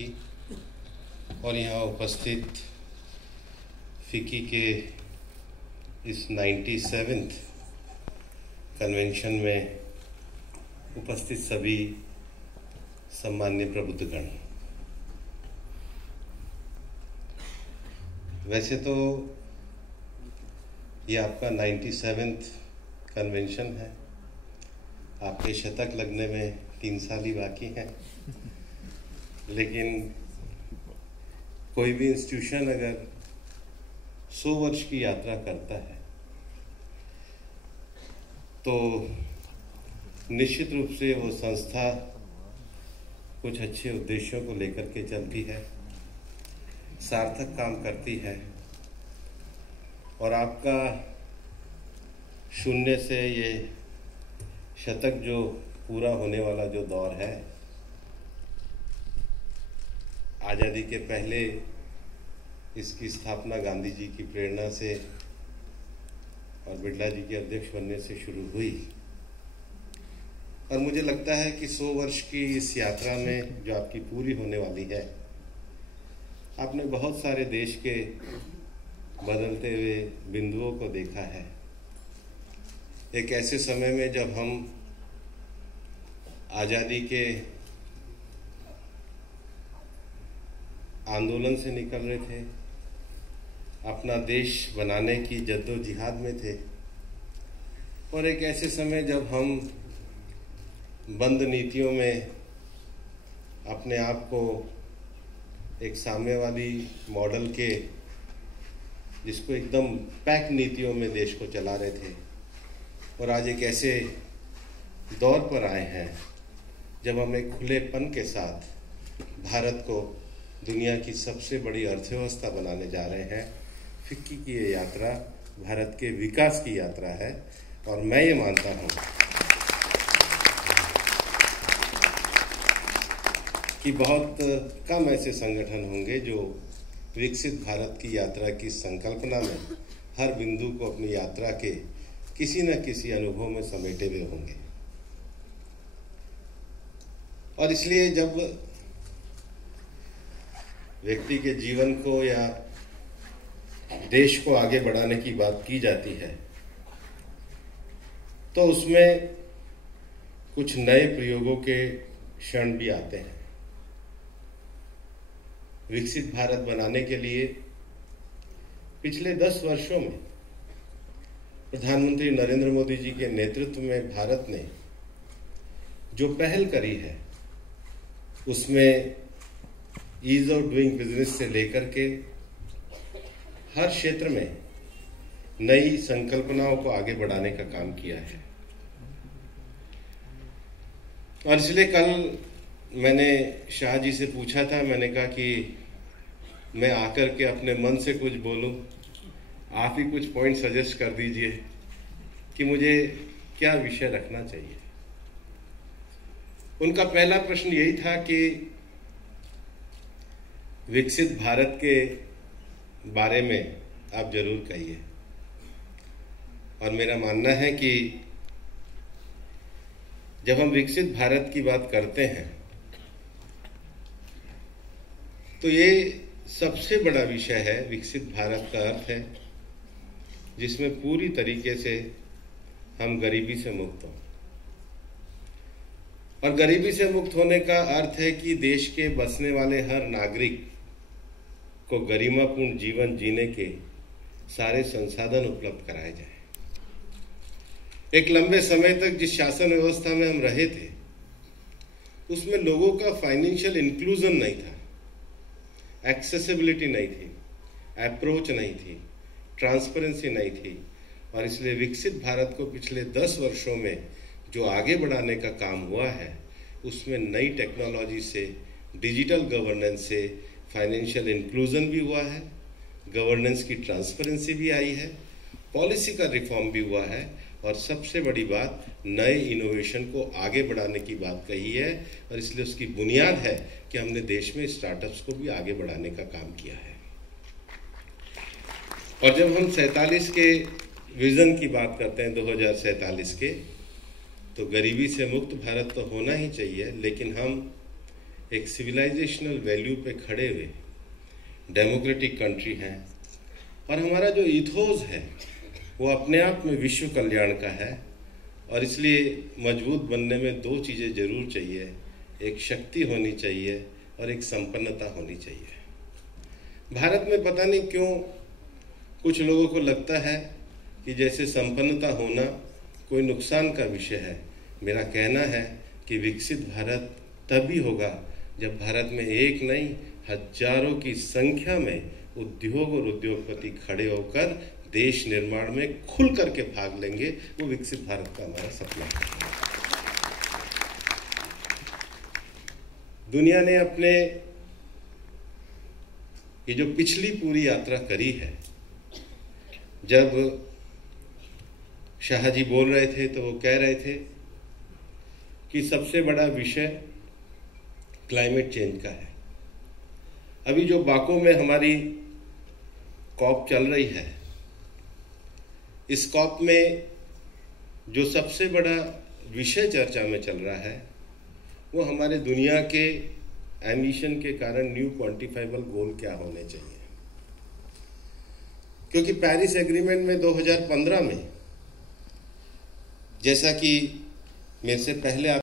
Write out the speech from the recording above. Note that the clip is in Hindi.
की और यहाँ उपस्थित फिक्की के इस 97th कन्वेंशन में उपस्थित सभी सम्मान्य प्रबुद्धगण। वैसे तो ये आपका 97th कन्वेंशन है, आपके शतक लगने में 3 साल ही बाकी हैं, लेकिन कोई भी इंस्टीट्यूशन अगर 100 वर्ष की यात्रा करता है तो निश्चित रूप से वो संस्था कुछ अच्छे उद्देश्यों को लेकर के चलती है, सार्थक काम करती है। और आपका शून्य से ये शतक जो पूरा होने वाला जो दौर है, आज़ादी के पहले इसकी स्थापना गांधी जी की प्रेरणा से और बिरला जी के अध्यक्ष बनने से शुरू हुई। और मुझे लगता है कि 100 वर्ष की इस यात्रा में जो आपकी पूरी होने वाली है, आपने बहुत सारे देश के बदलते हुए बिंदुओं को देखा है। एक ऐसे समय में जब हम आज़ादी के आंदोलन से निकल रहे थे, अपना देश बनाने की जद्दोजहद में थे, और एक ऐसे समय जब हम बंद नीतियों में अपने आप को एक साम्यवादी मॉडल के, जिसको एकदम पैक नीतियों में देश को चला रहे थे, और आज एक ऐसे दौर पर आए हैं जब हम एक खुलेपन के साथ भारत को दुनिया की सबसे बड़ी अर्थव्यवस्था बनाने जा रहे हैं। फिक्की की ये यात्रा भारत के विकास की यात्रा है, और मैं ये मानता हूँ कि बहुत कम ऐसे संगठन होंगे जो विकसित भारत की यात्रा की संकल्पना में हर बिंदु को अपनी यात्रा के किसी न किसी अनुभव में समेटे हुए होंगे। और इसलिए जब व्यक्ति के जीवन को या देश को आगे बढ़ाने की बात की जाती है तो उसमें कुछ नए प्रयोगों के क्षण भी आते हैं। विकसित भारत बनाने के लिए पिछले 10 वर्षों में प्रधानमंत्री नरेंद्र मोदी जी के नेतृत्व में भारत ने जो पहल करी है, उसमें ईज ऑफ डूइंग बिजनेस से लेकर के हर क्षेत्र में नई संकल्पनाओं को आगे बढ़ाने का काम किया है। और इसलिए कल मैंने शाह जी से पूछा था, मैंने कहा कि मैं आकर के अपने मन से कुछ बोलूं, आप ही कुछ पॉइंट सजेस्ट कर दीजिए कि मुझे क्या विषय रखना चाहिए। उनका पहला प्रश्न यही था कि विकसित भारत के बारे में आप जरूर कहिए। और मेरा मानना है कि जब हम विकसित भारत की बात करते हैं तो ये सबसे बड़ा विषय है। विकसित भारत का अर्थ है जिसमें पूरी तरीके से हम गरीबी से मुक्त हों। और गरीबी से मुक्त होने का अर्थ है कि देश के बसने वाले हर नागरिक को गरिमापूर्ण जीवन जीने के सारे संसाधन उपलब्ध कराए जाए। एक लंबे समय तक जिस शासन व्यवस्था में हम रहे थे, उसमें लोगों का फाइनेंशियल इंक्लूजन नहीं था, एक्सेसिबिलिटी नहीं थी, अप्रोच नहीं थी, ट्रांसपेरेंसी नहीं थी। और इसलिए विकसित भारत को पिछले 10 वर्षों में जो आगे बढ़ाने का काम हुआ है, उसमें नई टेक्नोलॉजी से, डिजिटल गवर्नेंस से फाइनेंशियल इंक्लूजन भी हुआ है, गवर्नेंस की ट्रांसपेरेंसी भी आई है, पॉलिसी का रिफॉर्म भी हुआ है, और सबसे बड़ी बात, नए इनोवेशन को आगे बढ़ाने की बात कही है। और इसलिए उसकी बुनियाद है कि हमने देश में स्टार्टअप्स को भी आगे बढ़ाने का काम किया है। और जब हम 47 के विजन की बात करते हैं, 2047 के, तो गरीबी से मुक्त भारत तो होना ही चाहिए, लेकिन हम एक सिविलाइजेशनल वैल्यू पे खड़े हुए डेमोक्रेटिक कंट्री हैं, और हमारा जो ईथोस है वो अपने आप में विश्व कल्याण का है। और इसलिए मजबूत बनने में दो चीज़ें जरूर चाहिए, एक शक्ति होनी चाहिए और एक संपन्नता होनी चाहिए। भारत में पता नहीं क्यों कुछ लोगों को लगता है कि जैसे संपन्नता होना कोई नुकसान का विषय है। मेरा कहना है कि विकसित भारत तभी होगा जब भारत में एक नहीं हजारों की संख्या में उद्योग और उद्योगपति खड़े होकर देश निर्माण में खुल करके भाग लेंगे। वो विकसित भारत का हमारा सपना है। दुनिया ने अपने ये जो पिछली पूरी यात्रा करी है, जब शाह जी बोल रहे थे तो वो कह रहे थे कि सबसे बड़ा विषय क्लाइमेट चेंज का है। अभी जो बाको में हमारी कॉप चल रही है, इस कॉप में जो सबसे बड़ा विषय चर्चा में चल रहा है वो हमारे दुनिया के एमिशन के कारण न्यू क्वांटिफाइबल गोल क्या होने चाहिए। क्योंकि पेरिस एग्रीमेंट में 2015 में, जैसा कि मेरे से पहले